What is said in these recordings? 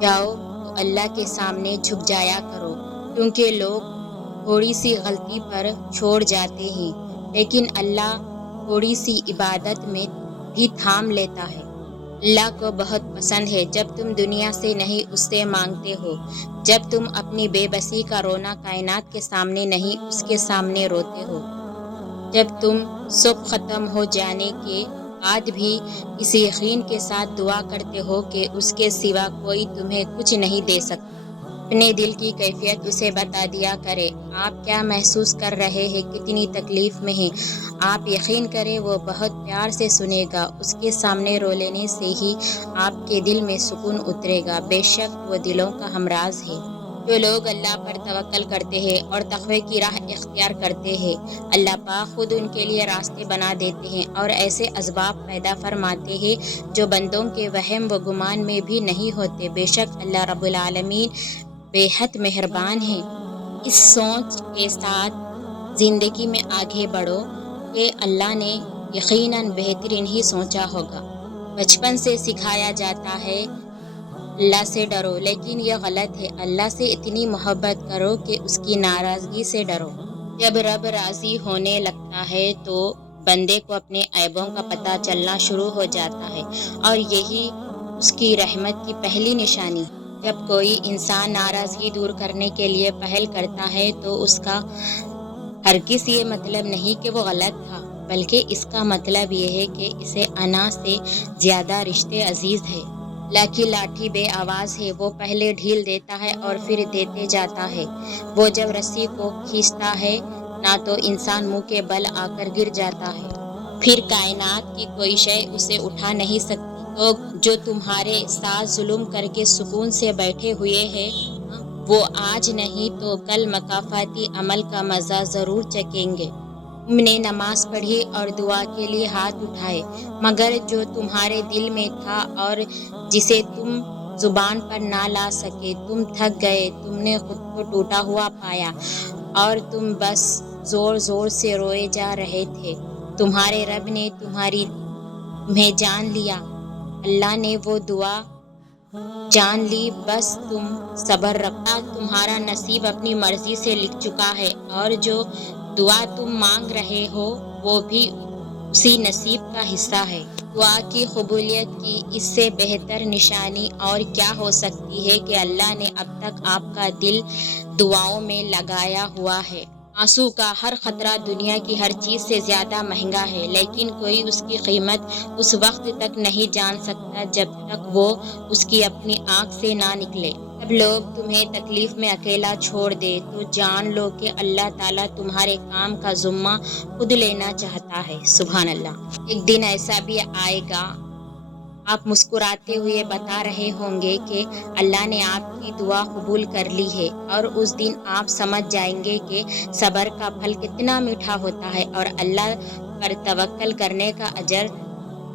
جاؤ تو اللہ کے سامنے جھک جایا کرو، کیونکہ لوگ تھوڑی سی غلطی پر چھوڑ جاتے ہیں، لیکن اللہ تھوڑی سی عبادت میں بھی تھام لیتا ہے۔ اللہ کو بہت پسند ہے جب تم دنیا سے نہیں اس سے مانگتے ہو، جب تم اپنی بے بسی کا رونا کائنات کے سامنے نہیں اس کے سامنے روتے ہو، جب تم سب ختم ہو جانے کے بعد بھی اس یقین کے ساتھ دعا کرتے ہو کہ اس کے سوا کوئی تمہیں کچھ نہیں دے سکتا۔ اپنے دل کی کیفیت اسے بتا دیا کرے، آپ کیا محسوس کر رہے ہیں، کتنی تکلیف میں ہیں۔ آپ یقین کریں وہ بہت پیار سے سنے گا، اس کے سامنے رو لینے سے ہی آپ کے دل میں سکون اترے گا۔ بے شک وہ دلوں کا ہمراز ہے۔ جو لوگ اللہ پر توکل کرتے ہیں اور تقوی کی راہ اختیار کرتے ہیں، اللہ پاک خود ان کے لیے راستے بنا دیتے ہیں اور ایسے اسباب پیدا فرماتے ہیں جو بندوں کے وہم و گمان میں بھی نہیں ہوتے۔ بے شک اللہ رب العالمین بے حد مہربان ہے۔ اس سوچ کے ساتھ زندگی میں آگے بڑھو کہ اللہ نے یقیناً بہترین ہی سوچا ہوگا۔ بچپن سے سکھایا جاتا ہے اللہ سے ڈرو، لیکن یہ غلط ہے۔ اللہ سے اتنی محبت کرو کہ اس کی ناراضگی سے ڈرو۔ جب رب راضی ہونے لگتا ہے تو بندے کو اپنے عیبوں کا پتہ چلنا شروع ہو جاتا ہے، اور یہی اس کی رحمت کی پہلی نشانی ہے۔ جب کوئی انسان ناراضگی دور کرنے کے لیے پہل کرتا ہے تو اس کا ہرگز یہ مطلب نہیں کہ وہ غلط تھا، بلکہ اس کا مطلب یہ ہے کہ اسے انا سے زیادہ رشتے عزیز ہے۔ اللہ کی لاٹھی بے آواز ہے، وہ پہلے ڈھیل دیتا ہے اور پھر دیتے جاتا ہے۔ وہ جب رسی کو کھینچتا ہے نہ تو انسان منہ کے بل آ کر گر جاتا ہے، پھر کائنات کی کوئی شے اسے اٹھا نہیں سکتی۔ تو جو تمہارے ساتھ ظلم کر کے سکون سے بیٹھے ہوئے ہیں، وہ آج نہیں تو کل مکافاتی عمل کا مزہ ضرور چکھیں گے۔ تم نے نماز پڑھی اور دعا کے لیے ہاتھ اٹھائے، مگر جو تمہارے دل میں تھا اور جسے تم زبان پر نہ لا سکے، تم تھک گئے، تم نے خود کو ٹوٹا ہوا پایا اور تم بس زور زور سے روئے جا رہے تھے۔ تمہارے رب نے تمہیں جان لیا، اللہ نے وہ دعا جان لی، بس تم صبر رکھو۔ تمہارا نصیب اپنی مرضی سے لکھ چکا ہے، اور جو دعا تم مانگ رہے ہو وہ بھی اسی نصیب کا حصہ ہے۔ دعا کی قبولیت کی اس سے بہتر نشانی اور کیا ہو سکتی ہے کہ اللہ نے اب تک آپ کا دل دعاؤں میں لگایا ہوا ہے۔ آنسو کا ہر قطرہ دنیا کی ہر چیز سے زیادہ مہنگا ہے، لیکن کوئی اس کی قیمت اس وقت تک نہیں جان سکتا جب تک وہ اس کی اپنی آنکھ سے نہ نکلے۔ جب لوگ تمہیں تکلیف میں اکیلا چھوڑ دے تو جان لو کہ اللہ تعالیٰ تمہارے کام کا ذمہ خود لینا چاہتا ہے۔ سبحان اللہ۔ ایک دن ایسا بھی آئے گا، آپ مسکراتے ہوئے بتا رہے ہوں گے کہ اللہ نے آپ کی دعا قبول کر لی ہے، اور اس دن آپ سمجھ جائیں گے کہ صبر کا پھل کتنا میٹھا ہوتا ہے اور اللہ پر توکل کرنے کا اجر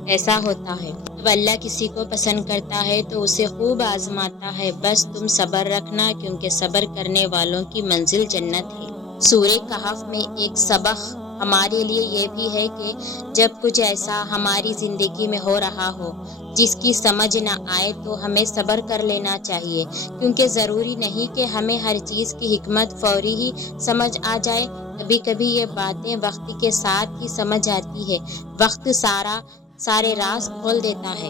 کیسا ہوتا ہے۔ جب اللہ کسی کو پسند کرتا ہے تو اسے خوب آزماتا ہے، بس تم صبر رکھنا، کیونکہ صبر کرنے والوں کی منزل جنت ہے۔ سورہ کہف میں ایک سبق ہمارے لیے یہ بھی ہے کہ جب کچھ ایسا ہماری زندگی میں ہو رہا ہو جس کی سمجھ نہ آئے تو ہمیں صبر کر لینا چاہیے، کیونکہ ضروری نہیں کہ ہمیں ہر چیز کی حکمت فوری ہی سمجھ آ جائے۔ کبھی کبھی یہ باتیں وقت کے ساتھ ہی سمجھ آتی ہے، وقت سارے راز کھول دیتا ہے۔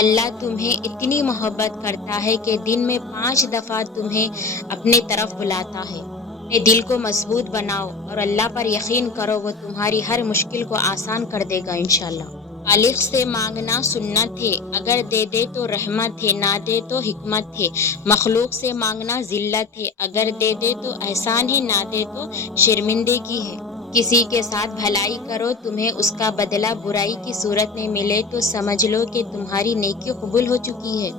اللہ تمہیں اتنی محبت کرتا ہے کہ دن میں 5 دفعہ تمہیں اپنے طرف بلاتا ہے۔ اپنے دل کو مضبوط بناؤ اور اللہ پر یقین کرو، وہ تمہاری ہر مشکل کو آسان کر دے گا انشاءاللہ۔ خالق سے مانگنا سنت ہے، اگر دے دے تو رحمت ہے، نہ دے تو حکمت ہے۔ مخلوق سے مانگنا ذلت ہے، اگر دے دے تو احسان ہے، نہ دے تو شرمندگی ہے۔ کسی کے ساتھ بھلائی کرو، تمہیں اس کا بدلہ برائی کی صورت میں ملے تو سمجھ لو کہ تمہاری نیکی قبول ہو چکی ہے۔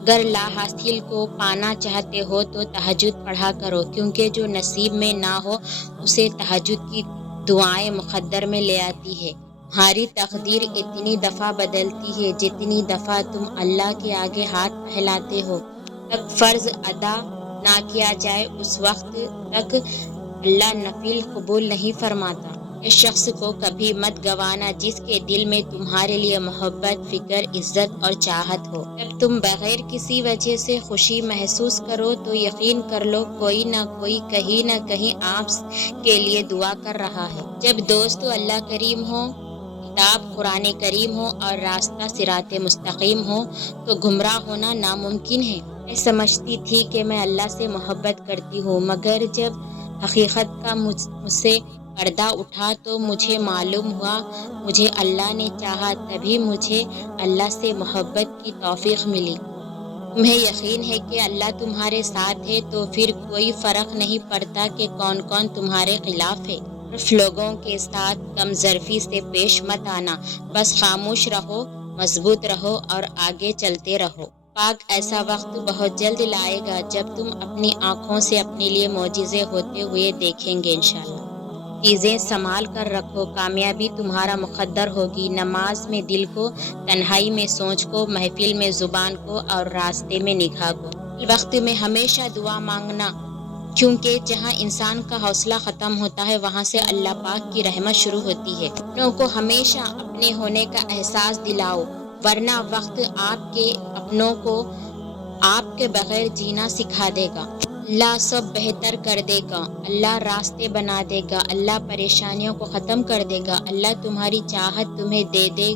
اگر لا حاصل کو پانا چاہتے ہو تو تہجد پڑھا کرو، کیونکہ جو نصیب میں نہ ہو اسے تہجد کی دعائیں مقدر میں لے آتی ہے۔ تمہاری تقدیر اتنی دفعہ بدلتی ہے جتنی دفعہ تم اللہ کے آگے ہاتھ پھیلاتے ہو۔ جب تک فرض ادا نہ کیا جائے اس وقت تک اللہ نفل قبول نہیں فرماتا۔ اس شخص کو کبھی مت گوانا جس کے دل میں تمہارے لیے محبت، فکر، عزت اور چاہت ہو۔ جب تم بغیر کسی وجہ سے خوشی محسوس کرو تو یقین کر لو کوئی نہ کوئی کہیں نہ کہیں آپ کے لیے دعا کر رہا ہے۔ جب دوست اللہ کریم ہو، کتاب قرآن کریم ہو اور راستہ صراط مستقیم ہو تو گمراہ ہونا ناممکن ہے۔ میں سمجھتی تھی کہ میں اللہ سے محبت کرتی ہوں، مگر جب حقیقت کا مجھ سے پردہ اٹھا تو مجھے معلوم ہوا مجھے اللہ نے چاہا، تبھی مجھے اللہ سے محبت کی توفیق ملی۔ تمہیں یقین ہے کہ اللہ تمہارے ساتھ ہے تو پھر کوئی فرق نہیں پڑتا کہ کون کون تمہارے خلاف ہے۔ صرف لوگوں کے ساتھ کم ظرفی سے پیش مت آنا، بس خاموش رہو، مضبوط رہو اور آگے چلتے رہو۔ پاک ایسا وقت بہت جلد لائے گا جب تم اپنی آنکھوں سے اپنے لیے معجزے ہوتے ہوئے دیکھیں گے انشاءاللہ۔ چیزیں سنبھال کر رکھو، کامیابی تمہارا مقدر ہوگی۔ نماز میں دل کو، تنہائی میں سوچ کو، محفل میں زبان کو اور راستے میں نگاہ کو۔ وقت میں ہمیشہ دعا مانگنا، کیونکہ جہاں انسان کا حوصلہ ختم ہوتا ہے وہاں سے اللہ پاک کی رحمت شروع ہوتی ہے۔ اپنوں کو ہمیشہ اپنے ہونے کا احساس دلاؤ، ورنہ وقت آپ کے اپنوں کو آپ کے بغیر جینا سکھا دے گا۔ اللہ سب بہتر کر دے گا، اللہ راستے بنا دے گا، اللہ پریشانیوں کو ختم کر دے گا، اللہ تمہاری چاہت تمہیں دے دے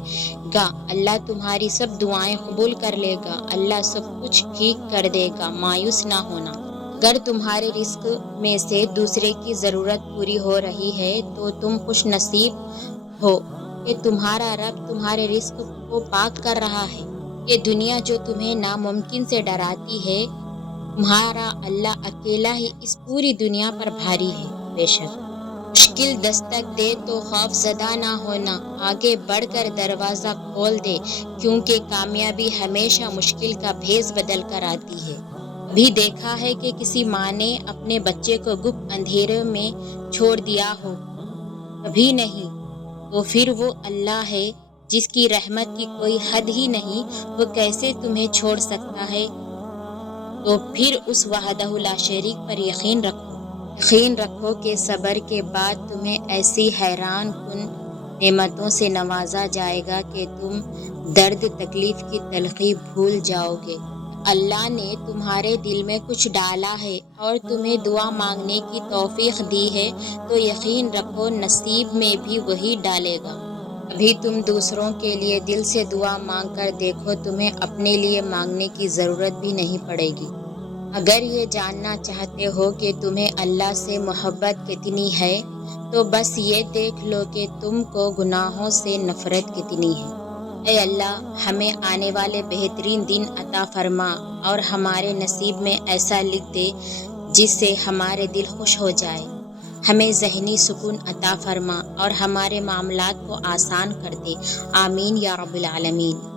گا، اللہ تمہاری سب دعائیں قبول کر لے گا، اللہ سب کچھ ٹھیک کر دے گا۔ مایوس نہ ہونا۔ اگر تمہارے رزق میں سے دوسرے کی ضرورت پوری ہو رہی ہے تو تم خوش نصیب ہو کہ تمہارا رب تمہارے رزق کو پاک کر رہا ہے۔ یہ دنیا جو تمہیں ناممکن سے ڈراتی ہے، تمہارا اللہ اکیلا ہی اس پوری دنیا پر بھاری ہے۔ بے شک مشکل دستک دے تو خوف زدہ نہ ہونا، آگے بڑھ کر دروازہ کھول دے، کیونکہ کامیابی ہمیشہ مشکل کا بھیس بدل کر آتی ہے۔ بھی دیکھا ہے کہ کسی ماں نے اپنے بچے کو گپ اندھیرے میں چھوڑ دیا ہو؟ کبھی نہیں۔ تو پھر وہ اللہ ہے جس کی رحمت کی کوئی حد ہی نہیں، وہ کیسے تمہیں چھوڑ سکتا ہے؟ تو پھر اس وحدہ لا شریک پر یقین رکھو۔ یقین رکھو کہ صبر کے بعد تمہیں ایسی حیران کن نعمتوں سے نوازا جائے گا کہ تم درد تکلیف کی تلخی بھول جاؤ گے۔ اللہ نے تمہارے دل میں کچھ ڈالا ہے اور تمہیں دعا مانگنے کی توفیق دی ہے تو یقین رکھو نصیب میں بھی وہی ڈالے گا۔ ابھی تم دوسروں کے لیے دل سے دعا مانگ کر دیکھو، تمہیں اپنے لیے مانگنے کی ضرورت بھی نہیں پڑے گی۔ اگر یہ جاننا چاہتے ہو کہ تمہیں اللہ سے محبت کتنی ہے تو بس یہ دیکھ لو کہ تم کو گناہوں سے نفرت کتنی ہے۔ اے اللہ، ہمیں آنے والے بہترین دن عطا فرما اور ہمارے نصیب میں ایسا لکھ دے جس سے ہمارے دل خوش ہو جائے۔ ہمیں ذہنی سکون عطا فرما اور ہمارے معاملات کو آسان کر دے۔ آمین یا رب العالمین۔